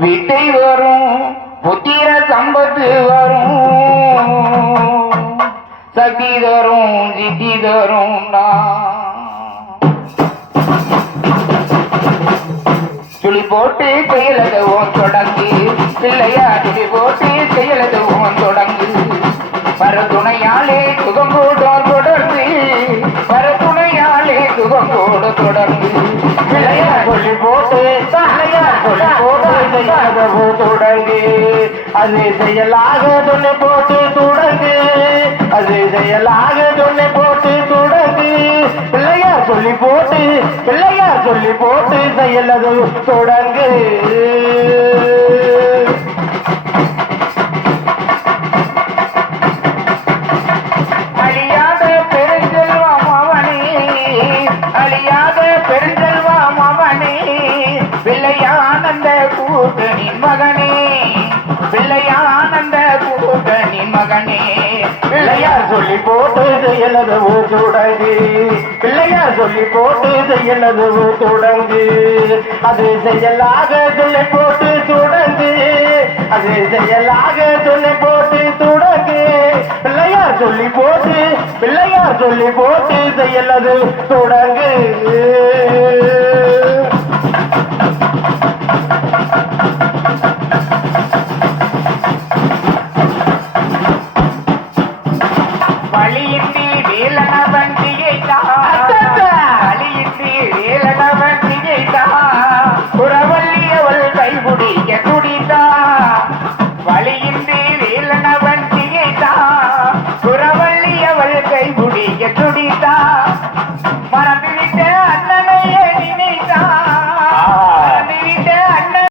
வித்தை வரும் புத்திர சம்பத்து வரும் சக்தி தரும் சித்தி தரும் துளி போட்டு செயலதுவும் தொடங்கு பிள்ளையா துளி போட்டு செயலதுவும் தொடங்கு பரதுணையாலே சுகங்கூடோர் தொடர்ந்து பரதுணையாலே சுகங்கூடு தொடர்ந்து பிள்ளையா சொல்லி போட்டு தொடங்கு அது செயலாக துணை போட்டு தொடங்கு அது செயலாக துணை போட்டு தொடங்கு பிள்ளையா சொல்லி போட்டு செயலது தொடங்கு அழியாத பெருஞ்செல்வம் அவனே அழியாத பெருஞ்செல்வம் அவனே பிள்ளையானந்த கூட்டனின் மகனே பிள்ளையானந்த கூட்டனின் மகனே பிள்ளையார் சொல்லி போட்டு செயலது தொடங்கு பிள்ளையார் சொல்லி போட்டு செயலது தொடங்கு அது செயலாக துணை போட்டு தொடங்கு அது செயலாக துணை போட்டு தொடங்கு பிள்ளையார் சொல்லி போட்டு செயலது தொடங்கு